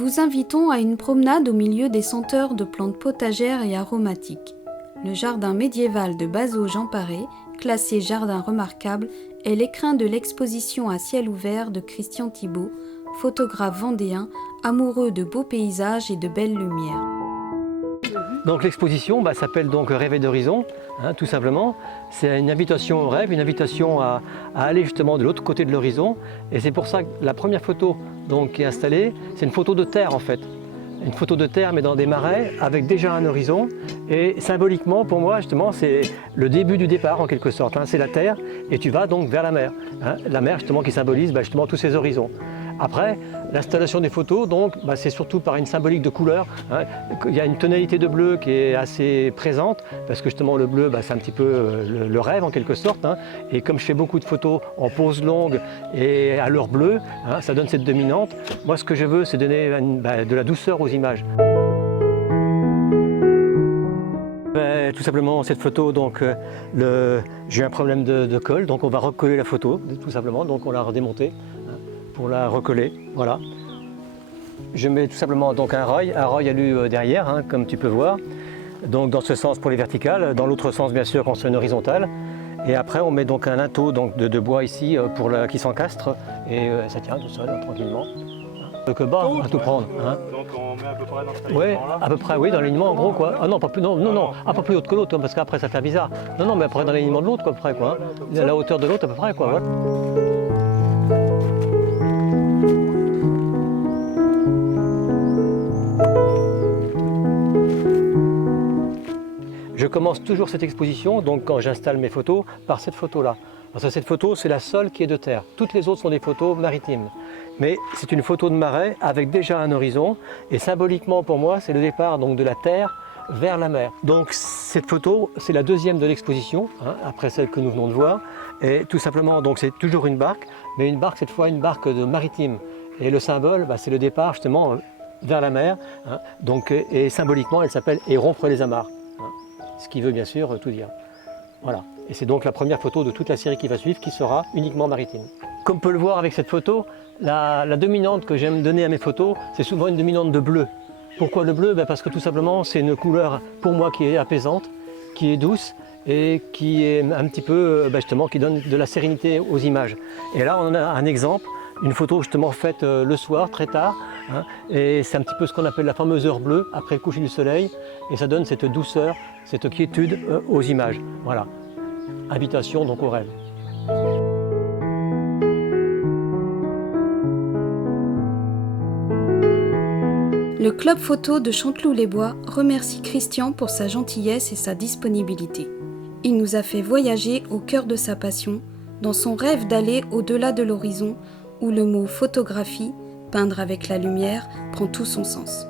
vous invitons à une promenade au milieu des senteurs de plantes potagères et aromatiques. Le jardin médiéval de Bazot-Jean Paré, classé jardin remarquable, est l'écrin de l'exposition à ciel ouvert de Christian Thibault, photographe vendéen, amoureux de beaux paysages et de belles lumières. Donc l'exposition s'appelle donc Rêver d'horizon, tout simplement. C'est une invitation au rêve, une invitation à aller justement de l'autre côté de l'horizon. Et c'est pour ça que la première photo donc, qui est installée, c'est une photo de terre en fait. Une photo de terre mais dans des marais avec déjà un horizon. Et symboliquement pour moi justement c'est le début du départ en quelque sorte. C'est la terre et tu vas donc vers la mer. La mer justement qui symbolise justement tous ces horizons. Après, l'installation des photos, donc, c'est surtout par une symbolique de couleur. Il y a une tonalité de bleu qui est assez présente, parce que justement le bleu, c'est un petit peu le rêve en quelque sorte. Et comme je fais beaucoup de photos en pose longue et à l'heure bleue, ça donne cette dominante. Moi, ce que je veux, c'est donner de la douceur aux images. Tout simplement, cette photo, donc, j'ai un problème de colle, donc on va recoller la photo, tout simplement, donc on l'a redémontée. Pour la recoller, voilà. Je mets tout simplement donc un rail alu derrière, comme tu peux voir. Donc dans ce sens pour les verticales, dans l'autre sens bien sûr quand c'est une horizontale. Et après on met donc un linteau donc, de bois ici qui s'encastre et ça tient tout seul tranquillement. Que bas à tout prendre. Donc on met à peu près dans ce Oui, alignement-là. à peu près, oui, dans l'alignement en gros quoi. Ah non, pas plus, non, pas plus haute que l'autre parce qu'après ça fait bizarre. Non, mais après dans l'alignement de l'autre quoi, à peu près quoi. La hauteur de l'autre à peu près quoi. Voilà. Je commence toujours cette exposition, donc quand j'installe mes photos, par cette photo-là. Parce que cette photo, c'est la seule qui est de terre. Toutes les autres sont des photos maritimes. Mais c'est une photo de marais avec déjà un horizon. Et symboliquement pour moi, c'est le départ donc, de la terre vers la mer. Donc cette photo, c'est la deuxième de l'exposition, après celle que nous venons de voir. Et tout simplement, donc c'est toujours une barque, mais une barque, cette fois, une barque de maritime. Et le symbole, c'est le départ justement vers la mer. Donc, et symboliquement, elle s'appelle « Et rompre les amarres ». Ce qui veut bien sûr tout dire. Voilà. Et c'est donc la première photo de toute la série qui va suivre qui sera uniquement maritime. Comme on peut le voir avec cette photo, la dominante que j'aime donner à mes photos, c'est souvent une dominante de bleu. Pourquoi le bleu? Parce que tout simplement c'est une couleur pour moi qui est apaisante, qui est douce et qui est un petit peu justement qui donne de la sérénité aux images. Et là on a un exemple, une photo justement faite le soir très tard. Et c'est un petit peu ce qu'on appelle la fameuse heure bleue après le coucher du soleil et ça donne cette douceur, cette quiétude aux images. Voilà, invitation donc au rêve. Le Club Photo de Chanteloup-les-Bois remercie Christian pour sa gentillesse et sa disponibilité. Il nous a fait voyager au cœur de sa passion, dans son rêve d'aller au-delà de l'horizon où le mot photographie, peindre avec la lumière, prend tout son sens.